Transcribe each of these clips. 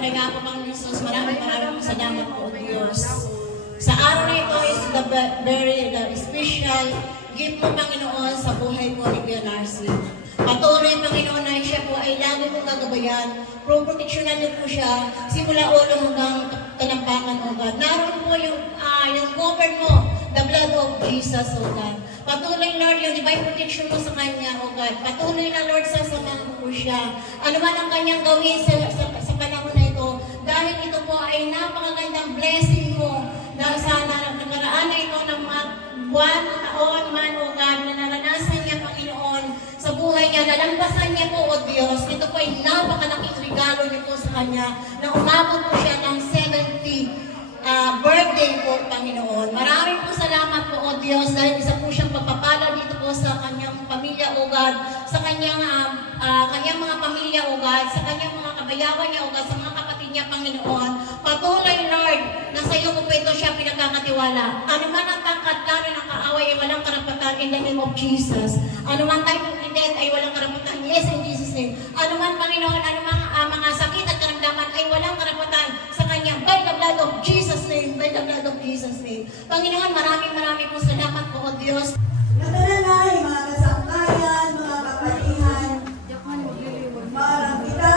kay nga po Panginoon Jesus, maraming salamat po, Diyos. Sa araw na ito is the special gift mo, Panginoon, sa buhay po ni Kuya Narcy. Patuloy, Panginoon, na siya po ay lagi mong gagabayan. Proteksyonan niyo po siya, simula ulo hanggang talampakan, O God. Naroon po yung cover mo, the blood of Jesus, O God. Patuloy, Lord, yung divine protection mo sa kanya, O God. Patuloy na, Lord, sasamahan mo po siya. Ano man ang kanyang gawin sa panahon na ito, dahil ito po ay napakagandang blessing mo na sana nakaraan na ito ng mga buwan o taon man, O God, na naranasan niya, Panginoon, sa buhay niya, nalampasan niya po, O Diyos. Ito po ay napakalaking regalo niyo po sa kanya na umabot po siya ng 70 birthday po, Panginoon. Maraming po salamat po, O Diyos, dahil isa po siyang pagpapala dito po sa kanyang pamilya, O God, sa kanyang mga pamilya, O God, sa kanyang mga kabayawan niya, O God, sa mga kapatid niya, Panginoon. Patuloy, Lord, na sa iyo po ito siya pinagkakatiwala. Ano man ang tangkad ng kaaway ay walang karapatan in the name of Jesus. Ano man tayo ng death ay walang karapatan. Yes, in Jesus' name. Ano man, Panginoon, ano man mga sakit at karamdaman ay walang karapatan sa kanya. By the blood of Jesus' name. By the blood of Jesus' name. Panginoon, maraming po salamat po, O Diyos. Natananay, mga kasangkayan, mga kapatihan, marang kita,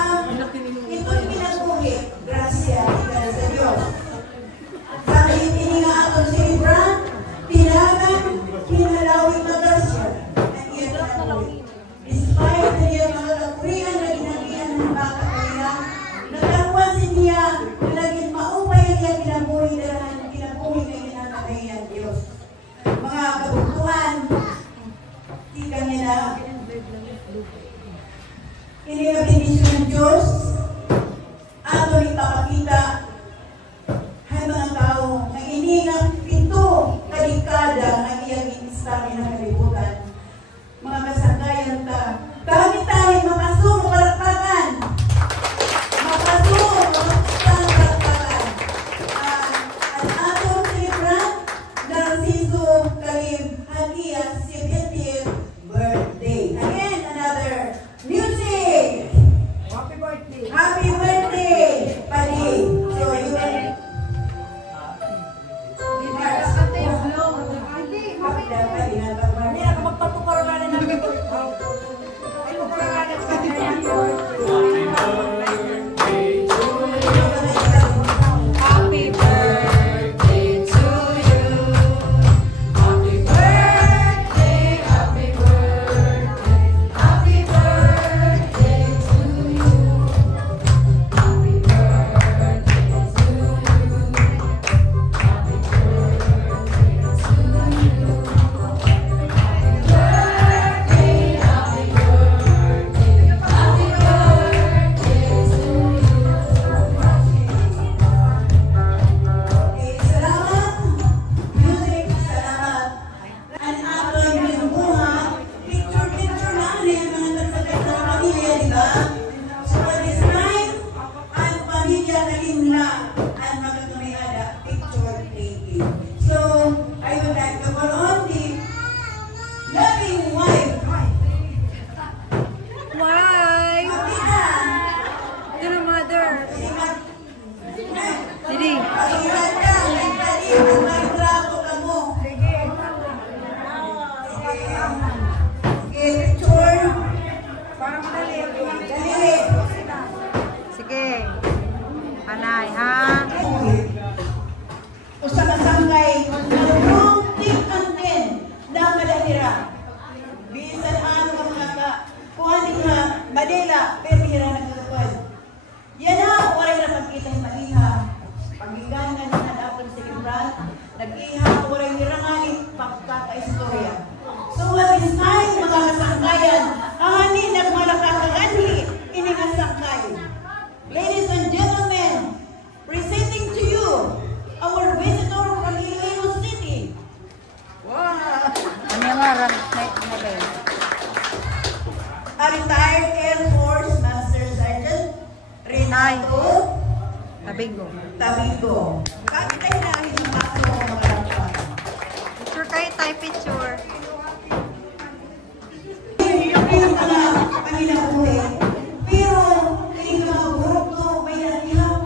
ito'y pinaguhit. Grasya, ikaw sa Diyos. Sa kayo nga atong sinibran, tinagan, kinalawin na grasya, na iya pinaguhit. Despite na niya mga kapurian na ginagian ng baka kaya, nagkakuwasin niya, nalagin maupay niya pinabuhi darahan, pinabuhi na ginagabayan Diyos. Mga kabutuhan, di kami na inilabindisyon ng Diyos, ato ipapakita ay mga tao na ininang pito kadikada na iyang istami ng kalibutan. Mga kasangkayan ta, kami tayo makasong palakpakan. Makasong palakpakan. At atong silibran, Narciso Kalim Hagia 70th birthday. Again, another music! Happy birthday! Happy birthday, Padi! So, you can... Manila, pero hira na kagawad. Yan na, wala na pagkita yung maiha. Pagigangan na dapat sa Libran, nag-iha, wala hira nga ni pagkaka-istorya. So, what is nice, mga kasangkayan, ahani nagmalakakagani, iningasangkay. Ladies and gentlemen, presenting to you, our visitor from Iloilo City. Wow! Ano yung nga, A retired Air Force Master Sergeant Renato Tabigo. Bakit tayo na yung maso ng mga kapwa? Picture kayo tayo, picture. Yung mga kanila buhay. Pero, yung mga burok to, may nakilang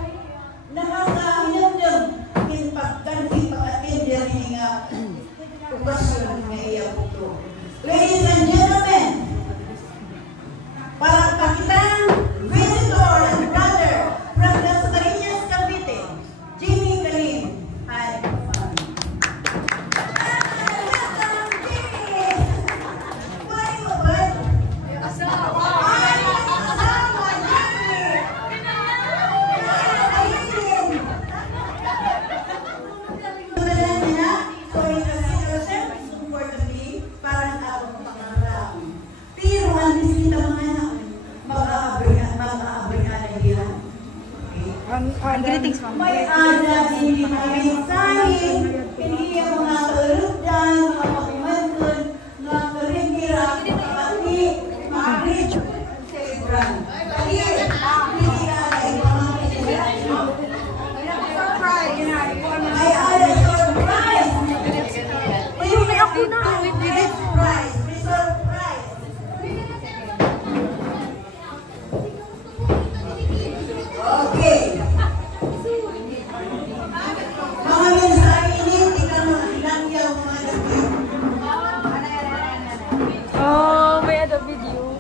okasyon nga iya ito. Ladies and gentlemen, palakpak kitang visitor and brother from Las Marinas, Cavite, Jimmy Kalim. Hi. Welcome, Jimmy! Why mo ba? Greetings, ma'am. May ada hindi may mensahe, hindi ang mga kalugdan, mga pakimanton, mga karindira, pati, mga bridge, celebran. Dahil, hindi ay mga may ada surprise. May ako na. Surprise. May surprise. Okay. Mga mensahe ini, tingnan mo ilang yaw mga dami. Oh, may ada video.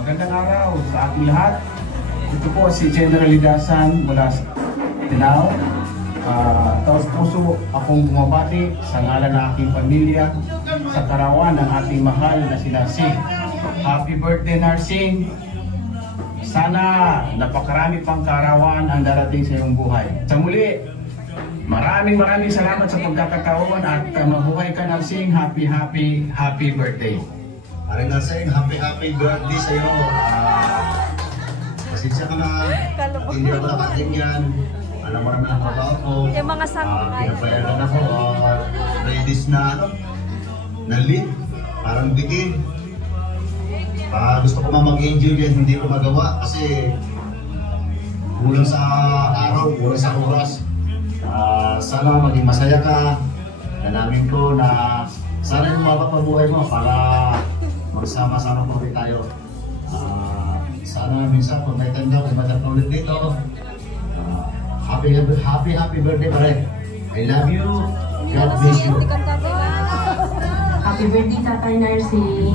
Magandang araw sa ating lahat. Ito po si General Lidasan mula sa Tinao. Taos puso akong bumabati sa ngalan ng aking pamilya sa karawan ng ating mahal na si Narsing. Happy birthday, Narsing! Sana napakarami pang karawan ang darating sa iyong buhay. Sa muli, maraming salamat sa pagkakataon at mabuhay ka, Narsing. Happy birthday! Maring Narsing, happy birthday sa iyo. Pasensya ka na, hindi ako nakatingyan. Alam mo naman ang trabaho ko. Yung mga samurai. Pinapayagan ako, ladies na na lead, parang bigin. Gusto ko mag-enjoy din, hindi ko magawa kasi kulang sa araw, kulang sa oras. Sana maging masaya ka. Danamin ko na sana yung mapapabuhay mo para magsama-sama po rin tayo. Sana minsan kung may time daw, imadap na ulit dito. Happy birthday pare. I love you. God bless you. Happy birthday, Tatay Narsing.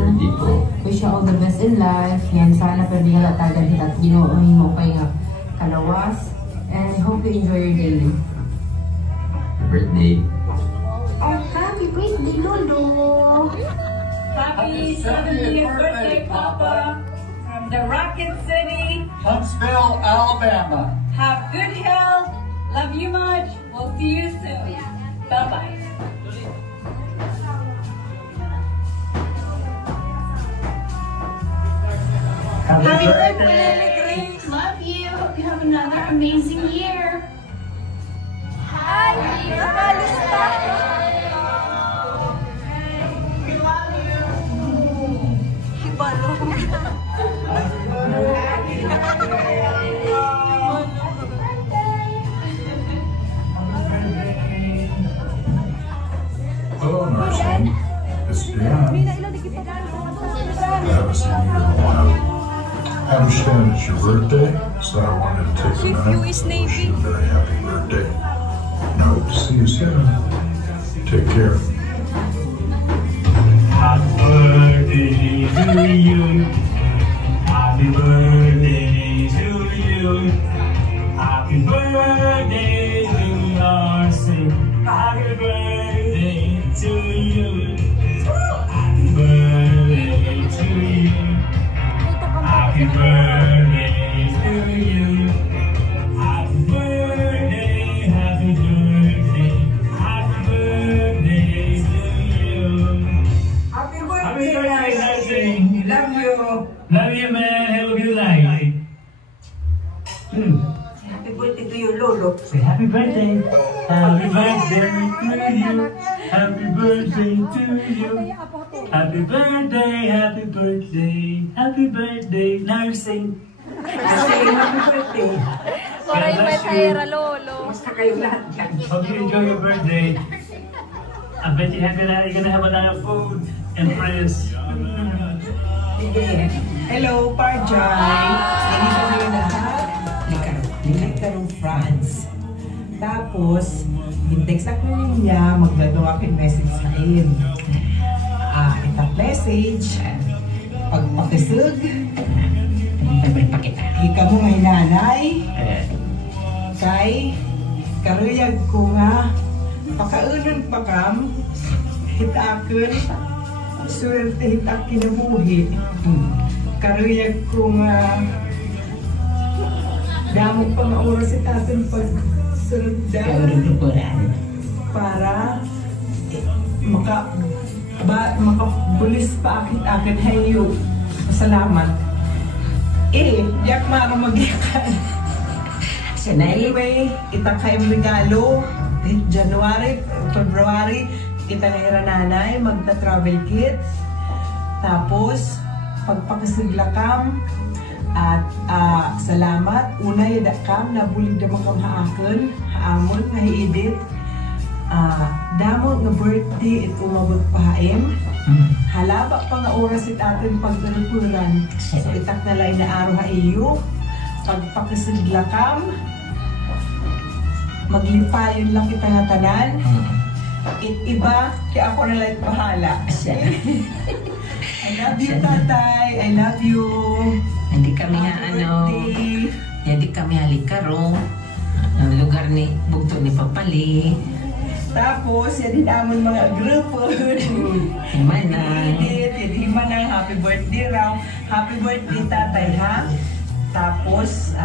Wish you all the best in life. Yan, sana pwede nga latagan din at ginoohin mo kay nga kalawas. And hope you enjoy your day. Birthday. Oh, happy birthday, Lolo! Happy 70th birthday, Papa, from the Rocket City. Huntsville, Alabama. Have good health. Love you much. We'll see you soon. Bye-bye. Happy birthday! Grace. Love you. Hope you have another amazing year. Hello, Narsing. It's Dan. I haven't seen you in a while. I understand it's your birthday, so I wanted to take a minute to wish you a very happy birthday. And I hope to see you soon. Take care. Happy birthday to you. Happy birthday to you. Happy birthday to Narsing. Happy birthday to you. Happy birthday to you. Happy birthday to you. Happy birthday, happy birthday, happy birthday to you. Happy Happy birthday, Narsing. Love you. Love you, man. Have a good night. Happy birthday to you, Lolo. Say happy birthday. Happy birthday to you. Happy birthday to you. Happy birthday, Narsing. Happy birthday. God bless you. Lolo. Basta kayo lahat dyan. Hope you enjoy your birthday. I bet you're gonna have a lot of food and friends. Sige. Hello, Parjay. Ganito kayo lahat. Likat karong France. Tapos, Text ako niya, magdadawa kin message sa in. Itap message, pagpakisag, ika mo may nanay, kay karuyag ko nga, pakaunon pa kam, hitakon, swerte hitak kinabuhi. Karuyag ko nga, damog pa nga oras si tatang pagsunod para makabulis pa akit hayo. Salamat. Diyak mara magyakan. Anyway, itakayang regalo. January, February, kita nga nanay, magta-travel kit. Tapos, pagpakasidlakam, at salamat. Una, yadakam, nabulig na makamahakan, haamon, nga hiidit. Damo nga birthday, ito umabot pahaim. Halaba pa nga oras it atin pagdaluturan. So, itak na lang na araw ha iyo. Pagpakasidlakam, maglipayon lang kita nga tanan. Iba, kaya ako na lang pahala. I love you, tatay. I love you. Hindi kami hindi kami halikaro. Ang lugar ni Bugto ni Papali. Tapos, yan din amon mga grupo. Himanang. Yan himanang happy birthday raw. Happy birthday, tatay, ha? Tapos,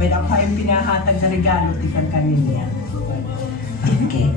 may ako yung pinahatag na regalo tikan kanina. Okay.